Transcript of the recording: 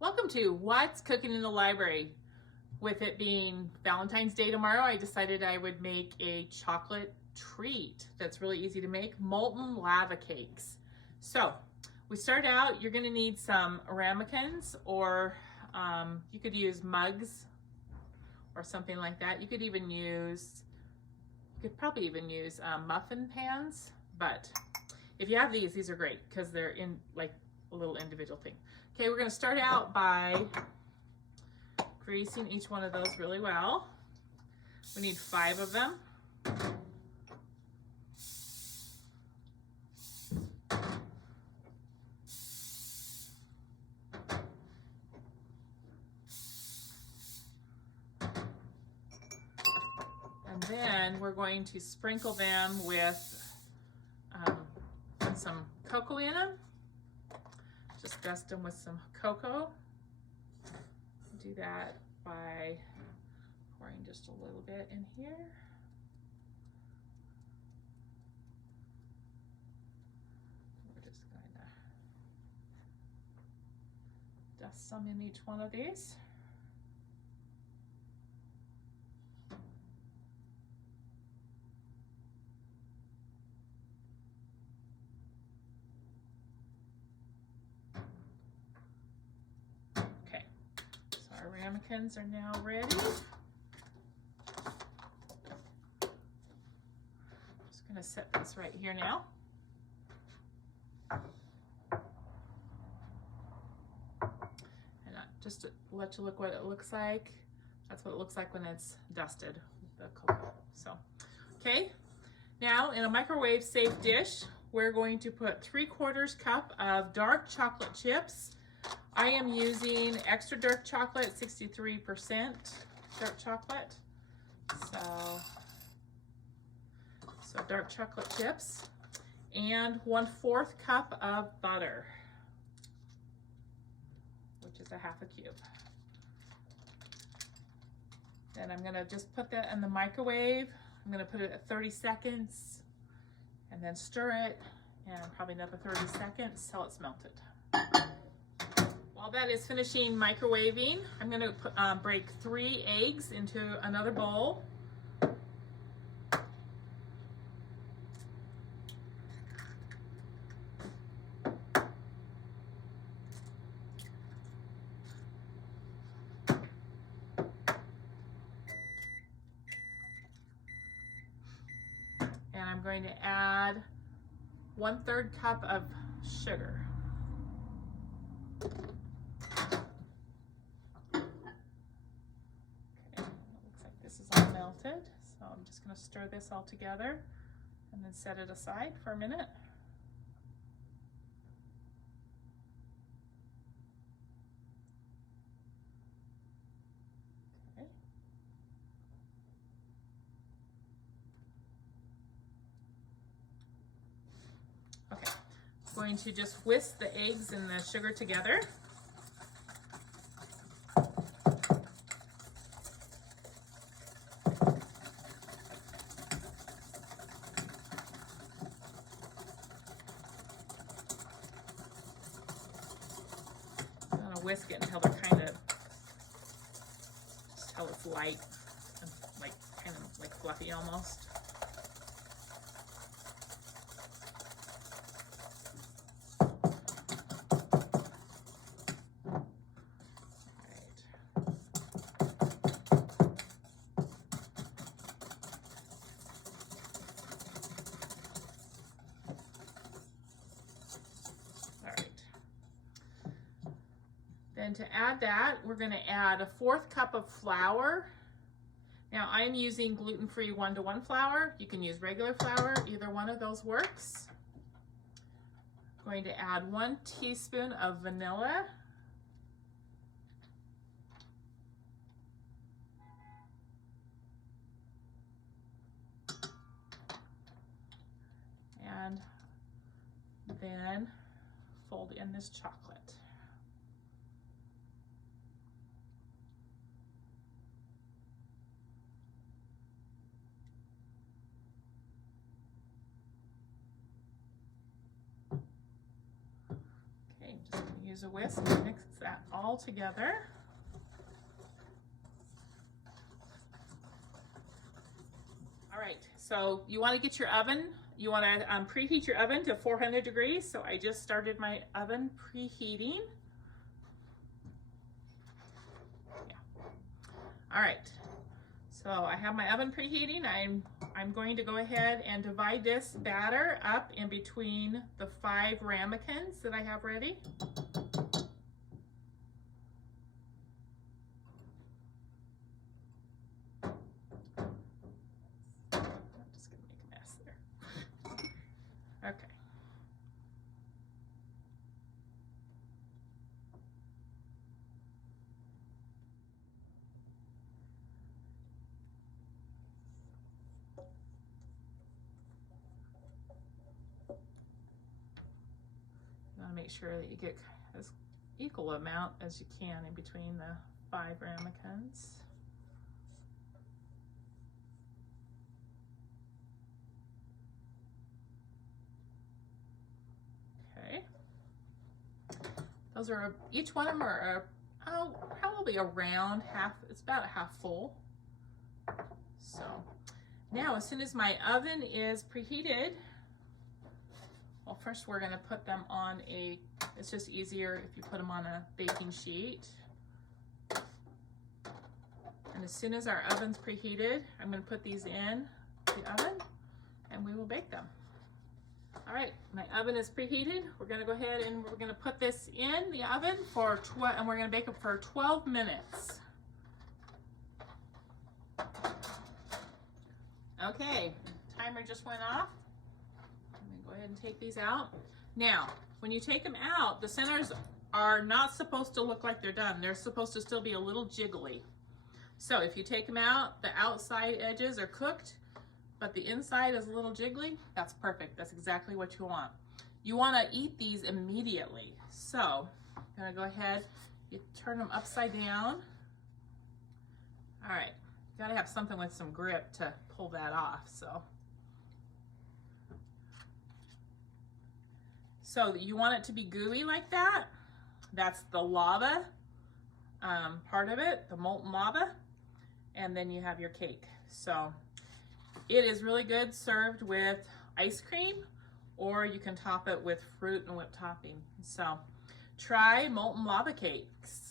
Welcome to What's Cooking in the Library. With it being Valentine's Day tomorrow, I decided I would make a chocolate treat that's really easy to make, molten lava cakes. So we start out, you're gonna need some ramekins, or you could use mugs or something like that. You could probably even use muffin pans, but if you have these are great because they're in like a little individual thing. Okay, we're gonna start out by greasing each one of those really well. We need 5 of them. And then we're going to sprinkle them with some cocoa in them. Just dust them with some cocoa. Do that by pouring just a little bit in here. We're just going to dust some in each one of these. Okay, so our ramekins are now ready. Just gonna set this right here now. And just to let you look what it looks like. That's what it looks like when it's dusted with the cocoa. So, okay. Now in a microwave safe dish, we're going to put 3/4 cup of dark chocolate chips. I am using extra dark chocolate, 63% dark chocolate. So dark chocolate chips, and 1/4 cup of butter, which is a 1/2 cube. Then I'm gonna just put that in the microwave. I'm gonna put it at 30 seconds and then stir it, and probably another 30 seconds till it's melted. While that is finishing microwaving, I'm gonna break 3 eggs into another bowl. And I'm going to add 1/3 cup of sugar. Okay, it looks like this is all melted. So I'm just going to stir this all together and then set it aside for a minute. Okay. Okay, I'm going to just whisk the eggs and the sugar together. I'm going to whisk it until they're until it's light and kind of like fluffy almost. Then to add that, we're going to add 1/4 cup of flour. Now I'm using gluten-free 1-to-1 flour. You can use regular flour, either one of those works. I'm going to add 1 teaspoon of vanilla. And then fold in this chocolate. use a whisk, mix that all together. All right, so you want to get your oven, you want to preheat your oven to 400 degrees. So I just started my oven preheating. Yeah. All right, so I have my oven preheating. I'm going to go ahead and divide this batter up in between the 5 ramekins that I have ready. Okay. You want to make sure that you get as equal amount as you can in between the 5 ramekins. Okay. Those are, each one of them are probably around half, it's about a half full. So now as soon as my oven is preheated, well, first we're going to put them on a, it's just easier if you put them on a baking sheet. And as soon as our oven's preheated, I'm going to put these in the oven and we will bake them. All right, my oven is preheated. We're going to go ahead and we're going to put this in the oven for and we're going to bake it for 12 minutes. Okay, timer just went off. I'm going to go ahead and take these out. Now, when you take them out, the centers are not supposed to look like they're done. They're supposed to still be a little jiggly. So if you take them out, the outside edges are cooked, but the inside is a little jiggly, that's perfect. That's exactly what you want. You want to eat these immediately. So I'm going to go ahead, you turn them upside down. All right, you got to have something with some grip to pull that off. So you want it to be gooey like that. That's the lava part of it, the molten lava. And then you have your cake. So it is really good served with ice cream, or you can top it with fruit and whipped topping. So try molten lava cakes.